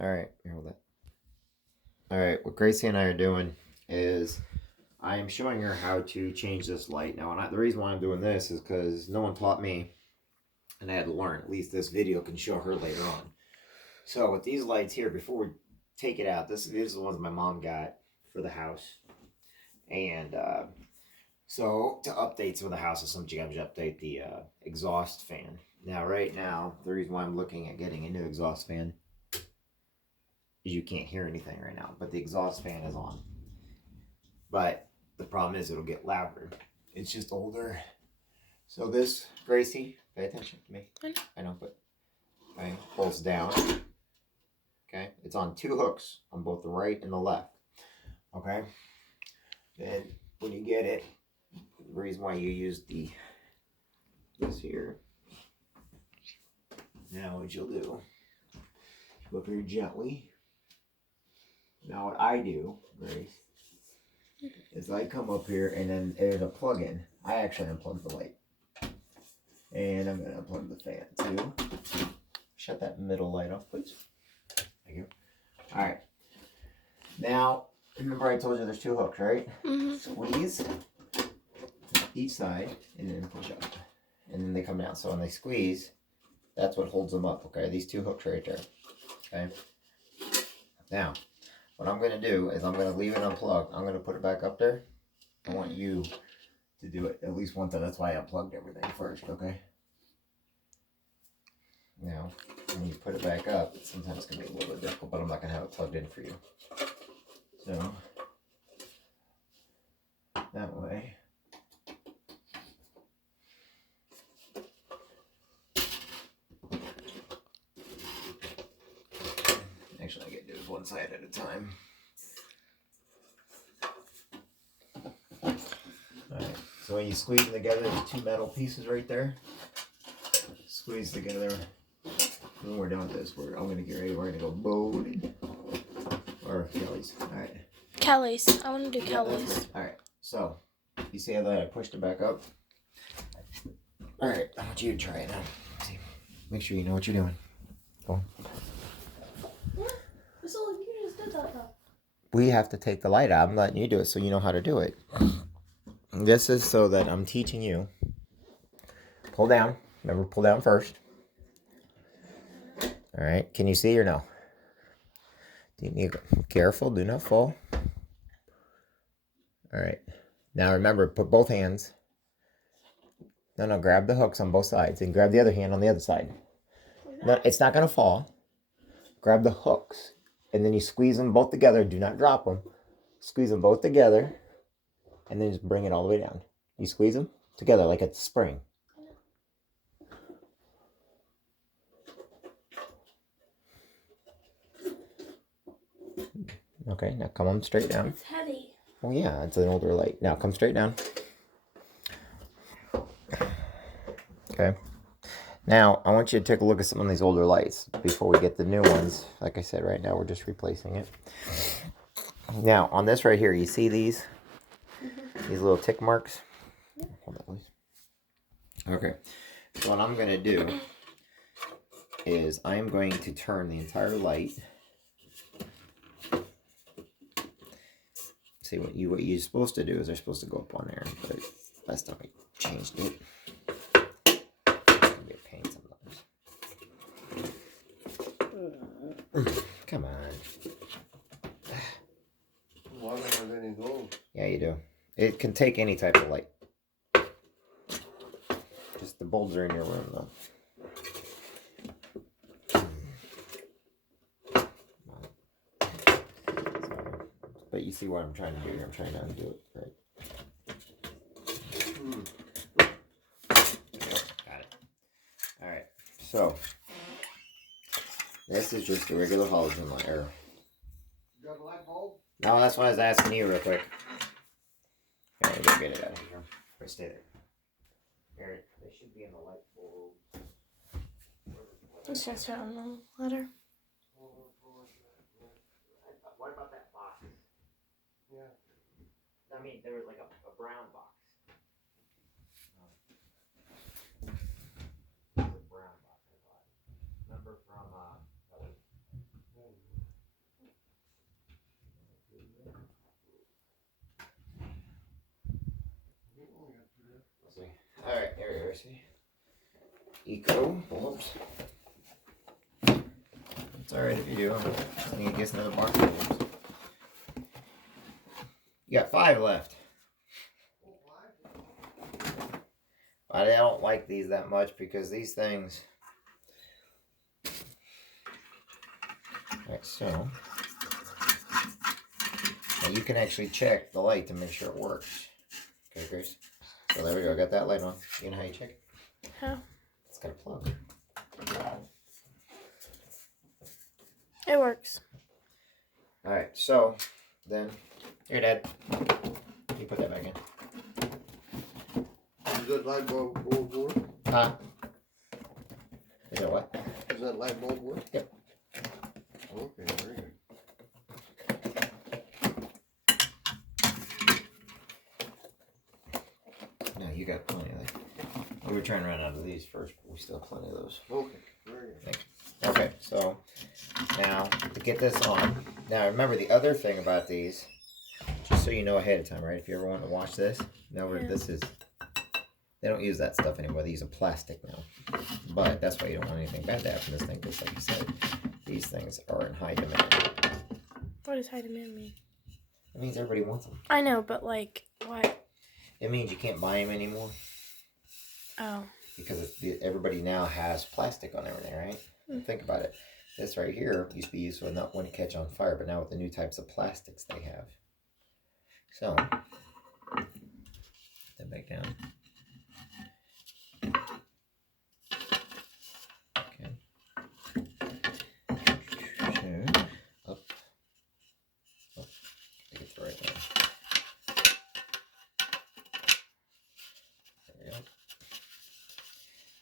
Alright, hold that. Alright, what Gracie and I are doing is I am showing her how to change this light. Now, the reason why I'm doing this is because no one taught me, and I had to learn. At least this video can show her later on. So with these lights here, before we take it out, these are the ones my mom got for the house. And so to update some of the house, you have to update the exhaust fan. Now, right now, the reason why I'm looking at getting a new exhaust fan is you can't hear anything right now, but the exhaust fan is on. But the problem is it'll get louder. It's just older. So this, Gracie, pay attention to me. I know, but okay, pulls down. Okay, it's on 2 hooks on both the right and the left. Okay, then when you get it, the reason why you use this here. Now what you'll do, go up here gently. Now what I do, Grace, is I come up here and then there's a plug-in. I actually unplugged the light. And I'm going to unplug the fan too. Shut that middle light off, please. Thank you. Alright. Now, remember I told you there's 2 hooks, right? Mm-hmm. Squeeze each side and then push up. And then they come down. So when they squeeze, that's what holds them up, okay? These 2 hooks right there. Okay? Now, what I'm going to do is I'm going to leave it unplugged. I'm going to put it back up there. I want you to do it at least one time. That's why I unplugged everything first, okay? Now, when you put it back up, sometimes it's going to be a little bit difficult, but I'm not going to have it plugged in for you. So, that way. Actually, I get to do it one side at a time. Alright, so when you squeeze them together, there's 2 metal pieces right there. Squeeze together. When we're done with this, I'm going to get ready. We're going to go bowling. Or Kelly's. Alright. Kelly's. I want to do Kelly's. Alright, so you see how that I pushed it back up? Alright, I want you to try it now. See. Make sure you know what you're doing. Go on. We have to take the light out. I'm letting you do it so you know how to do it. This is so that I'm teaching you. Pull down. Remember, pull down first. All right. Can you see or no? Careful. Do not fall. All right. Now remember, put both hands. No. Grab the hooks on both sides and grab the other hand on the other side. No, it's not going to fall. Grab the hooks. And then you squeeze them both together. Do not drop them. Squeeze them both together. And then just bring it all the way down. You squeeze them together like it's a spring. Okay, now come on straight down. It's heavy. Oh yeah, it's an older light. Now come straight down. Okay. Now, I want you to take a look at some of these older lights before we get the new ones. Like I said, right now we're just replacing it. Now, on this right here, you see these? Mm-hmm. These little tick marks? Yeah. Hold on, please. Okay. So what I'm going to do is I'm going to turn the entire light. See, what you're supposed to do is they're supposed to go up on there. But last time I changed it. Come on. Why don't I have any gold? Yeah, you do. It can take any type of light. Just the bulbs are in your room, though. But you see what I'm trying to do here. I'm trying to undo it, right? Yep, got it. Alright, so this is just a regular halogen light. You got a light bulb? No, that's why I was asking you real quick. Okay, go get it out of here. Or stay there. Here, they should be in the light bulb. Let's just turn on the ladder. What about that box? Yeah. I mean, there was like a brown box. A brown box, I thought. Remember from, that was... eco bulbs. It's alright if you do. I need to get another box of bulbs. You got 5 left. But I don't like these that much because these things. Alright, so now you can actually check the light to make sure it works. Okay, Grace. So there we go. I got that light on. You know how you check it? How? It's got a plug. It works. Alright, so then here, Dad. You put that back in. Is that light bulb work? Huh? Is that what? Does that light bulb work? Yep. Okay, very good. No, you got plenty of that. We were trying to run out of these first, but we still have plenty of those. Okay, very good. Okay, so now to get this on. Now remember the other thing about these, just so you know ahead of time, right? If you ever want to watch this, know where this is. They don't use that stuff anymore. They use a plastic now. But that's why you don't want anything bad to happen to this thing, because like you said, these things are in high demand. What does high demand mean? It means everybody wants them. I know, but like, what? It means you can't buy them anymore. Oh. Because everybody now has plastic on everything, right? Think about it. This right here used to be used when not when it catch on fire, but now with the new types of plastics they have. So, put that back down. Okay. Up. Up. Get the right one. There we go.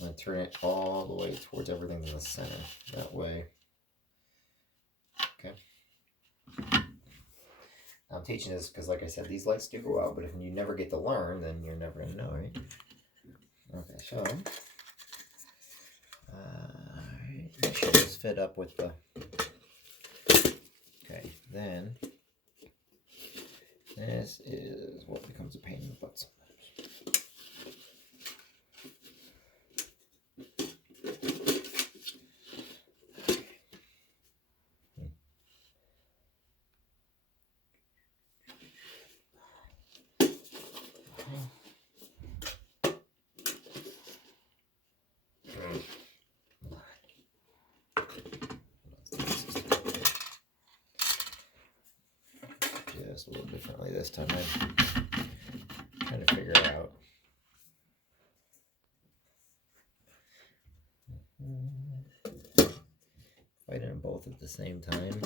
I'm going to turn it all the way towards everything in the center. That way. Okay. I'm teaching this because, like I said, these lights do go out, but if you never get to learn, then you're never going to know, right? Okay, so. Make sure this fit up with the. Okay, then. This is what becomes a pain in the butt sometimes. Just a little differently this time. I'm trying to figure it out. Fighting them both at the same time.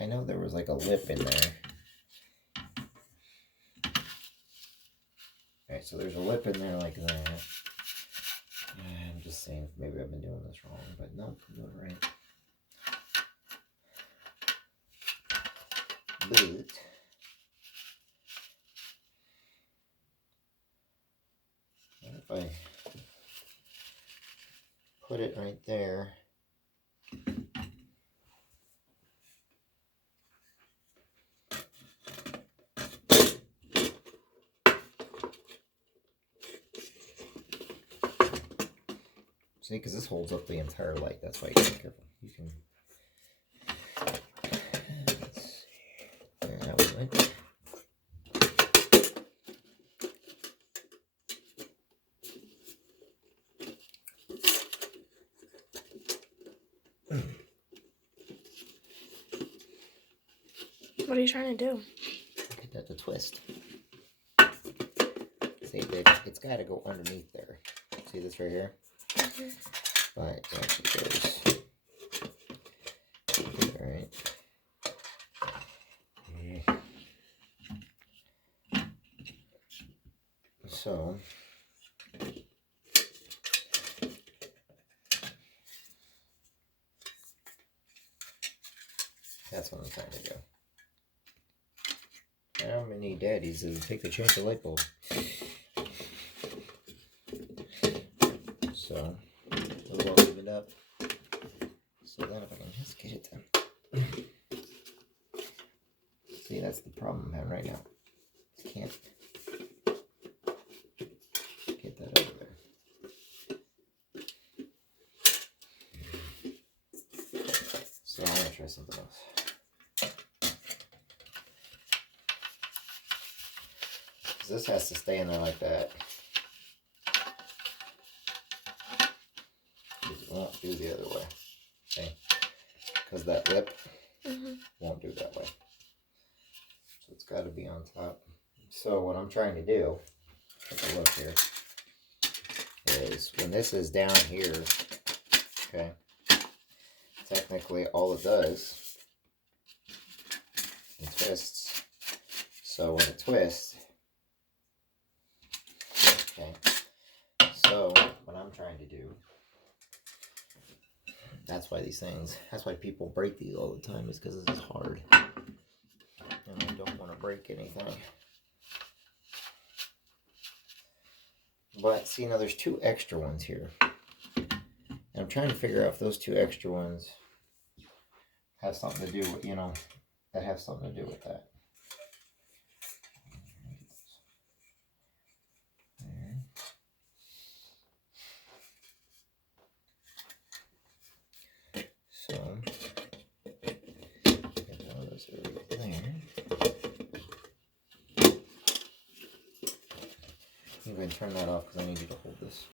I know there was like a lip in there. Alright, so there's a lip in there like that. I'm just saying if maybe I've been doing this wrong, but nope, I'm doing it right. But what if I put it right there? See, because this holds up the entire light. That's why you gotta be careful. You can. Let's see. There, that was right. What are you trying to do? Get that to twist. See, it's got to go underneath there. See this right here? But it actually goes. Alright. So. That's what I'm trying to do. How many daddies does it take to change a light bulb? So, we'll open it up. So then if I can just get it done. See, that's the problem I'm having right now. Can't get that over there. So I'm gonna try something else. This has to stay in there like that. It won't do the other way. Okay? Because that lip won't do that way. So it's got to be on top. So what I'm trying to do, take a look here, is when this is down here, okay, technically all it does, it twists. So when it twists, okay, so what I'm trying to do, that's why people break these all the time, is because this is hard. And I don't want to break anything. But see, now there's 2 extra ones here. And I'm trying to figure out if those 2 extra ones have something to do with, that have something to do with that. So, get one of those right there. I'm going to turn that off because I need you to hold this.